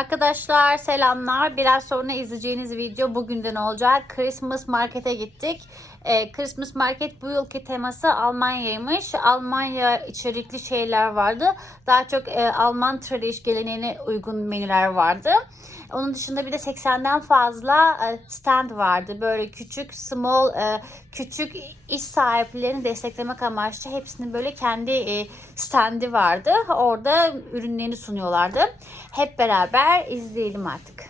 Arkadaşlar selamlar. Biraz sonra izleyeceğiniz video bugünden olacak. Christmas Market'e gittik. Ee, Christmas Market bu yılki teması Almanya'ymış. Almanya içerikli şeyler vardı. Daha çok e, Alman tradiş geleneğine uygun menüler vardı. Onun dışında bir de 80'den fazla e, stand vardı. Böyle küçük, small, e, küçük iş sahiplerini desteklemek amaçlı hepsinin böyle kendi e, standi vardı. Orada ürünlerini sunuyorlardı. Hep beraber izleyelim artık.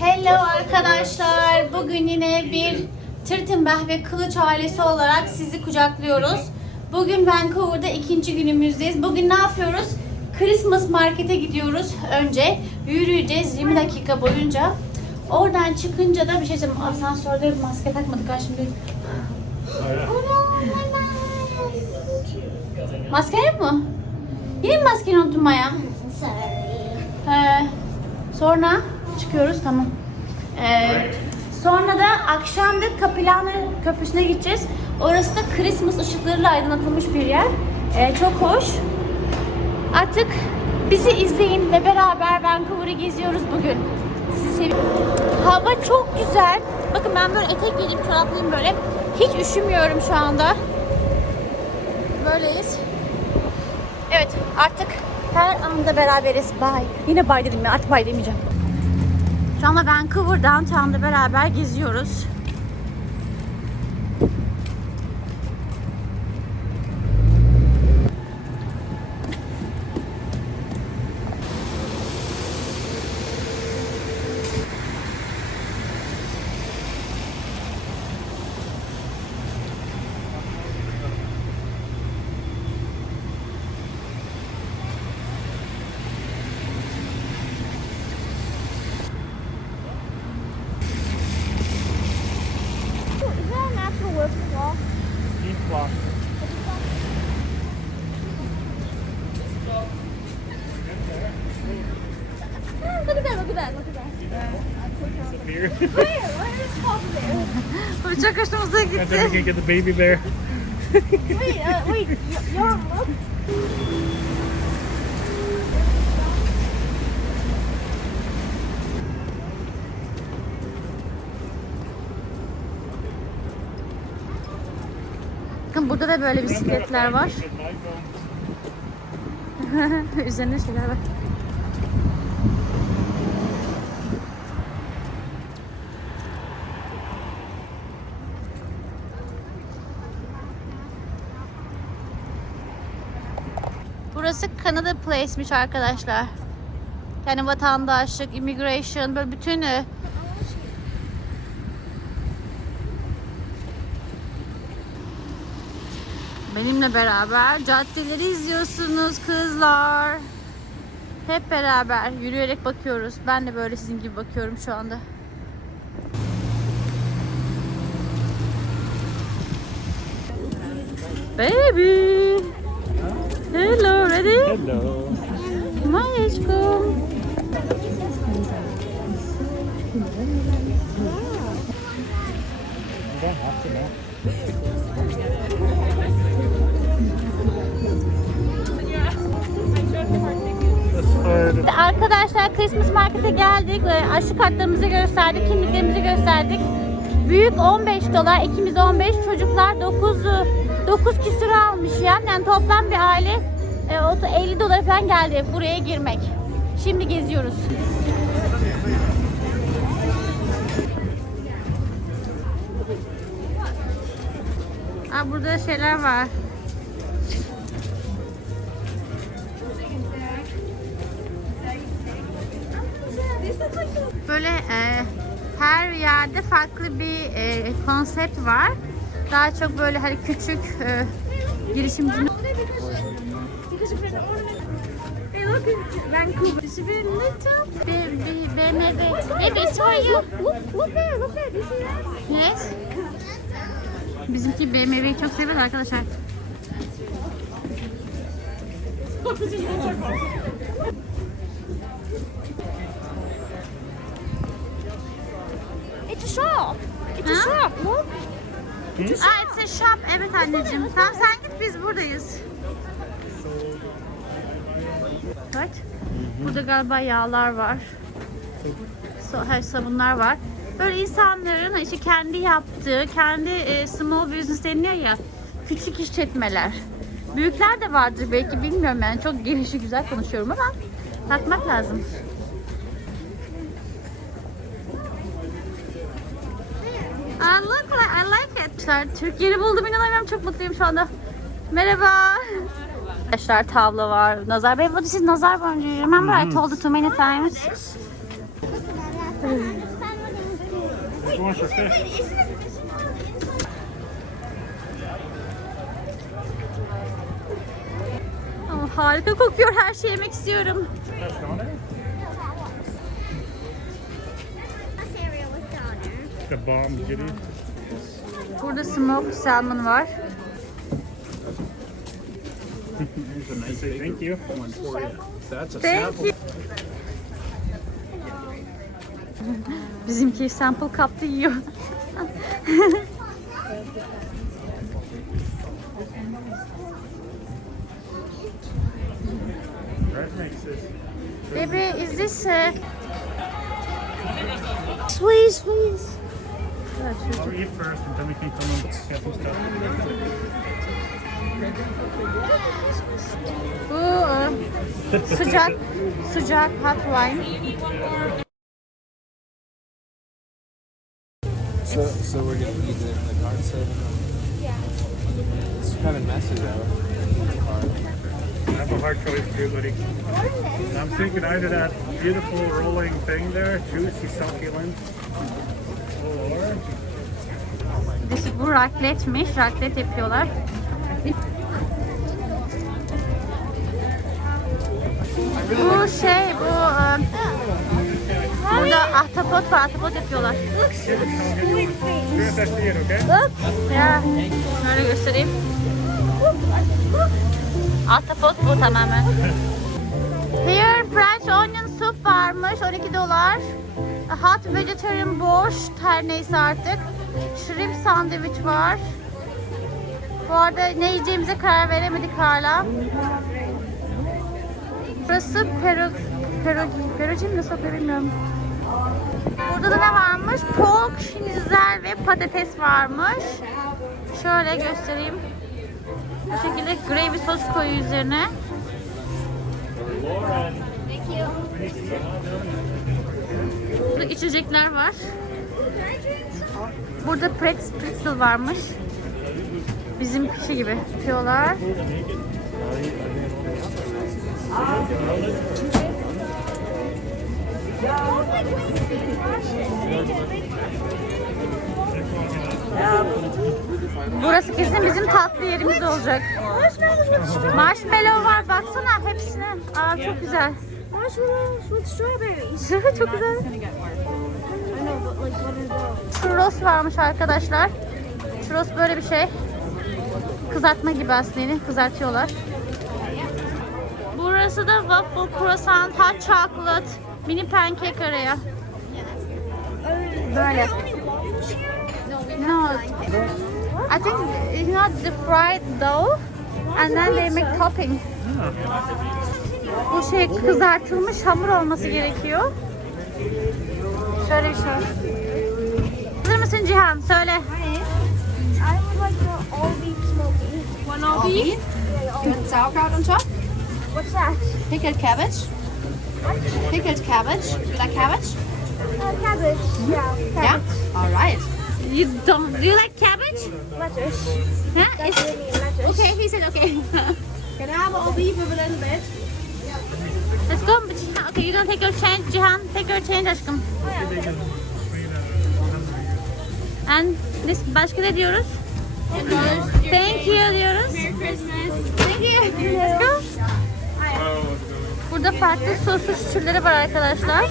Hello arkadaşlar. Bugün yine bir Tırtınbah ve Kılıç ailesi olarak sizi kucaklıyoruz. Bugün Vancouver'da ikinci günümüzdeyiz. Bugün ne yapıyoruz? Christmas Market'e gidiyoruz. Önce yürüyeceğiz 20 dakika boyunca. Oradan çıkınca da bir şey söyleyeyim. Asansörde maske takmadık ha şimdi. Maske yok mu? Yine mi maskeni unuttun Maya? Ee, sonra çıkıyoruz tamam. Ee, sonra da akşam da Kapilano Köprüsü'ne gideceğiz. Orası da Christmas ışıklarıyla aydınlatılmış bir yer. Ee, çok hoş. Artık bizi izleyin ve beraber Vancouver'ı geziyoruz bugün. Sizi seviyorum. Hava çok güzel. Bakın ben böyle etek giydim, çoraplayayım böyle. Hiç üşümüyorum şu anda. Böyleyiz. Evet artık her anda beraberiz. Bye. Yine bye dedim ya artık bye demeyeceğim. Şu anda Vancouver downtown'da beraber geziyoruz. Is that an actual working wall? Look at that, look at that, look at that. Here. Where? Where is Papa Bear? Bu çok hoşumuza And then we gitti. can get the baby bear. Wait, uh, wait, y- you're look. Bakın burada da böyle bisikletler var. Üzerinde şeyler var. Burası Canada Place'miş arkadaşlar. Yani vatandaşlık, immigration, böyle bütün e, Benimle beraber caddeleri izliyorsunuz kızlar. Hep beraber yürüyerek bakıyoruz. Ben de böyle sizin gibi bakıyorum şu anda. Baby. Hello, ready? Hello. That's hard. Arkadaşlar Christmas Market'e geldik. Şu kartlarımızı gösterdik, kimliklerimizi gösterdik. Büyük 15 dolar, ikimiz 15, çocuklar 9 9 küsür almış yani. Yani toplam bir aile e, oto- 50 dolar falan geldi buraya girmek. Şimdi geziyoruz. Aa, burada şeyler var. Böyle e, her yerde farklı bir e, konsept var. Daha çok böyle hani küçük e, girişimci Vancouver. It's a bit little. B- B- BMW. Maybe it's for you. Look, look there, look there. You see that? Yes. Bizimki BMW'yi çok sever arkadaşlar. It's a shop. It's a shop. Look. Aa, it's a shop. Evet anneciğim. Tamam sen git biz buradayız. What? Burada galiba yağlar var. Her sabunlar var. Böyle insanların işte kendi yaptığı, kendi e, small business deniyor ya, küçük işletmeler. Büyükler de vardır belki bilmiyorum yani çok gelişi güzel konuşuyorum ama takmak lazım. I look like I like it. Arkadaşlar Türkiye'yi buldum inanamıyorum çok mutluyum şu anda. Merhaba. Arkadaşlar tavla var. Nazar Bey, what is nazar boncuğu? Remember I told you too many times. Your fish? Oh, harika kokuyor. Her şeyi yemek istiyorum. That's Donna? The bomb kitty. Burada smoked salmon var. Say thank you. That's a Thank you. Bizimki sample kaptı yiyor. Brett makes this. Baby, is this uh, Squeeze, squeeze. I'll eat first and then we can come and get some stuff. Bu uh, sıcak sıcak hot wine. So, so we're gonna eat it in the car instead of Yeah. It's kind of messy though. I have a hard choice too, buddy. I'm thinking either that beautiful rolling thing there, juicy succulent, or Dışı bu raclette'miş. Raclette yapıyorlar. Bu şey bu e, burada ahtapot var. Ahtapot yapıyorlar. Ya şöyle göstereyim. Ahtapot bu tamamen. Here French onion soup varmış 12 dolar. Hot vegetarian borscht her neyse artık. Shrimp sandviç var. Bu arada ne yiyeceğimize karar veremedik hala. Burası peruk peruk perucin nasıl okuyor bilmiyorum. Burada da ne varmış? Pork, şinizler ve patates varmış. Şöyle göstereyim. Bu şekilde gravy sos koyuyor üzerine. Burada içecekler var. Burada pretz, pretzel varmış. Bizim şey gibi yapıyorlar. Burası kesin bizim tatlı yerimiz olacak. Marshmallow var baksana hepsine. Aa çok güzel. Çok güzel. Churros varmış arkadaşlar. Churros böyle bir şey. Kızartma gibi aslında kızartıyorlar. Burası da waffle, croissant, hot chocolate, mini pancake araya. Böyle. No. I think it's not the fried dough and then they make topping. Bu şey kızartılmış hamur olması gerekiyor. Şöyle bir şey. Hazır mısın Cihan? Söyle. Smoky. One all beef. You want sauerkraut on top? What's that? Pickled cabbage. Pickled cabbage. You like cabbage? Uh, cabbage. Yeah. Yeah. All right. You don't, do you like cabbage? Lettuce. Huh? It's, Really lettuce. okay, he said okay. Can I have all beef with a little bit? Let's go. Okay, you're gonna take your change, Cihan. Take your change aşkım. And this başka ne diyoruz? Thank you diyoruz. Merry Christmas. Thank you. Let's go. Burada farklı sosis türleri var arkadaşlar.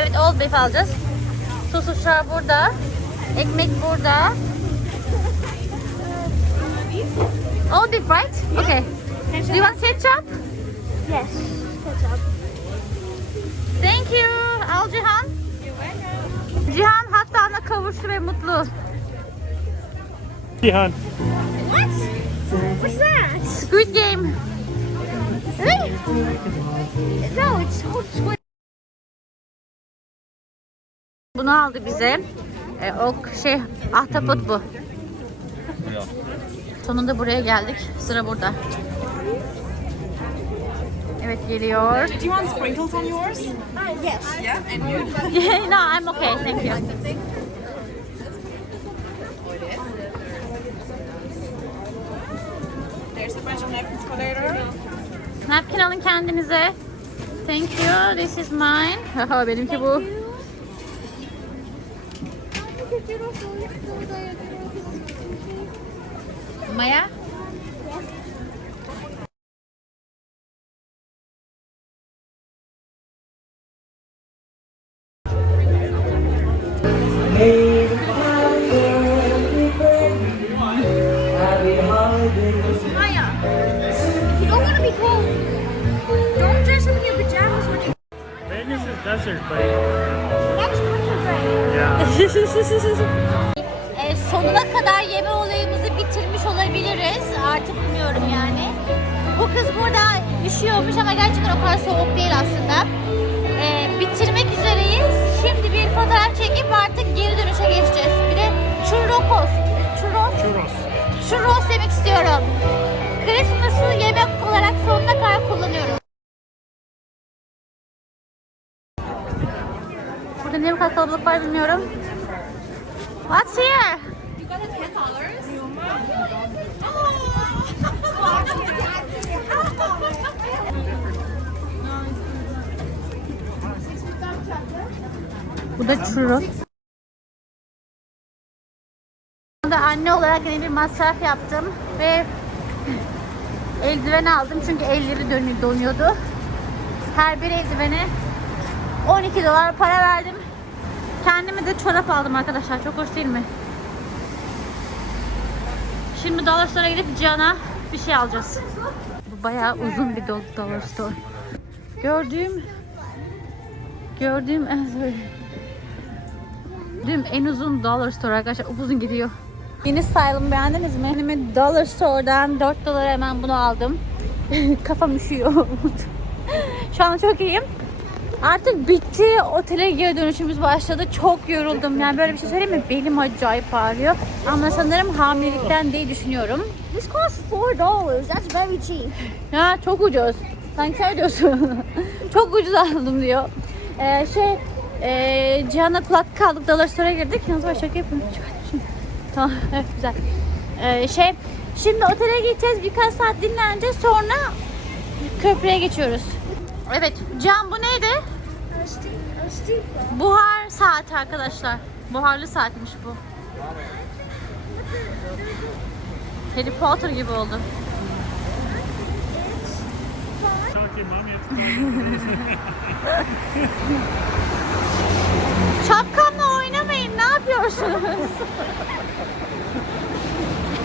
Evet, old beef alacağız. Sosisler burada. Ekmek burada. Old beef, right? Okay. Do you want ketchup? Yes. Ketchup. Thank you. Al Cihan. Cihan hatta kavuştu ve mutlu. Jihan. What? What's that? Squid Game. Really? No, it's called squid. Bunu aldı bize. E, o şey ahtapot bu. Sonunda buraya geldik. Sıra burada. Evet geliyor. Do you want sprinkles on yours? Yes. Yeah, and you? no, I'm okay. Thank you. There's a bunch of napkins for later. Napkin alın kendinize. Thank you. This is mine. Haha, Benimki bu. Maya? Maya, desert, but That's winter break. yeah. E, sonuna kadar yeme olayımızı bitirmiş olabiliriz. Artık bilmiyorum yani. Bu kız burada üşüyormuş ama gerçekten o kadar soğuk değil aslında. E, bitirmek üzereyiz. Şimdi bir fotoğraf çekip artık geri dönüşe geçeceğiz. Bir de churros. Churros. Churros. Churros yemek istiyorum. Kalabalık var bilmiyorum. What's here? Bu da churros. da anne olarak yine bir masraf yaptım ve eldiven aldım çünkü elleri dönü- donuyordu. Her bir eldivene 12 dolar para verdim. Kendime de çorap aldım arkadaşlar. Çok hoş değil mi? Şimdi Dollar Store'a gidip Cihan'a bir şey alacağız. Bu bayağı uzun bir Dol- Dollar Store. Gördüğüm gördüğüm en gördüğüm en uzun Dollar Store arkadaşlar. Upuzun gidiyor. Yeni style'ımı beğendiniz mi? Kendime Dollar Store'dan 4 dolara hemen bunu aldım. Kafam üşüyor. Şu an çok iyiyim. Artık bitti. Otele geri dönüşümüz başladı. Çok yoruldum. Yani böyle bir şey söyleyeyim mi? Belim acayip ağrıyor. Ama sanırım hamilelikten diye düşünüyorum. This costs four dollars. That's very cheap. Ya çok ucuz. Sanki sen diyorsun. çok ucuz aldım diyor. Ee, şey, e, Cihan'la kulaklık aldık. Dollar Store'a girdik. Yalnız ben şaka yapıyorum. Tamam, evet güzel. Ee, şey, şimdi otele gideceğiz. Birkaç saat dinleneceğiz. Sonra köprüye geçiyoruz. Evet, Can bu neydi? Buhar saati arkadaşlar. Buharlı saatmiş bu. Harry Potter gibi oldu. Şapkamla oynamayın. Ne yapıyorsunuz?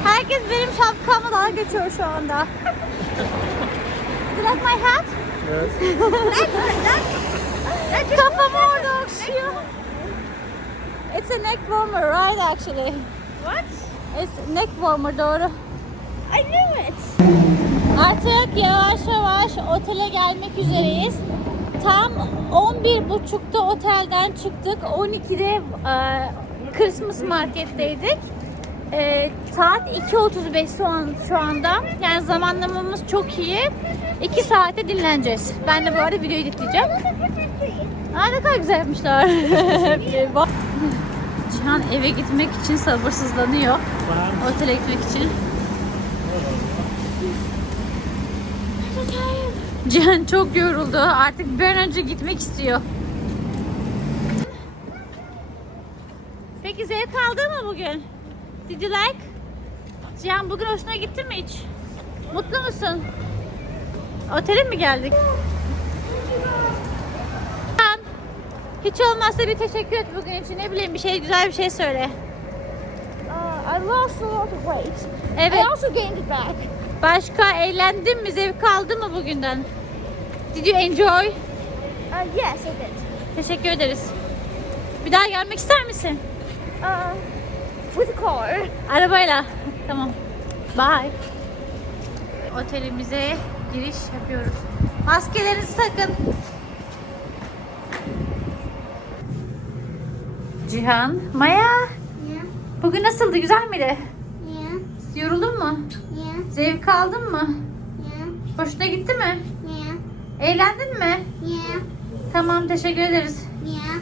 Herkes benim şapkamla dalga geçiyor şu anda. Do you like my hat? Kafam orada okşuyor. It's a neck warmer, right actually. What? It's neck warmer doğru. I knew it. Artık yavaş yavaş otele gelmek üzereyiz. Tam 11.30'da otelden çıktık. 12'de e, Christmas marketteydik. E, saat 2.35 şu, an, şu anda. Yani zamanlamamız çok iyi. 2 saate dinleneceğiz. Ben de bu arada video editleyeceğim. Aa, ne kadar güzel yapmışlar. Cihan eve gitmek için sabırsızlanıyor. Otele gitmek için. Cihan çok yoruldu. Artık bir an önce gitmek istiyor. Peki zevk aldın mı bugün? Did you like? Cihan bugün hoşuna gitti mi hiç? Mutlu musun? Otele mi geldik? Hiç olmazsa bir teşekkür et bugün için. Ne bileyim bir şey güzel bir şey söyle. Uh, I lost a lot of weight. Evet. I also gained it back. Başka eğlendin mi? Zevk aldın mı bugünden? Did you enjoy? Uh, yes, I did. Teşekkür ederiz. Bir daha gelmek ister misin? Uh, with a car. Arabayla. Tamam. Bye. Otelimize giriş yapıyoruz. Maskelerinizi takın. Cihan, Maya. Yeah. Bugün nasıldı? Güzel miydi? Yeah. Yoruldun mu? Yeah. Zevk aldın mı? Yeah. Hoşuna gitti mi? Yeah. Eğlendin mi? Yeah. Tamam, teşekkür ederiz. Yeah.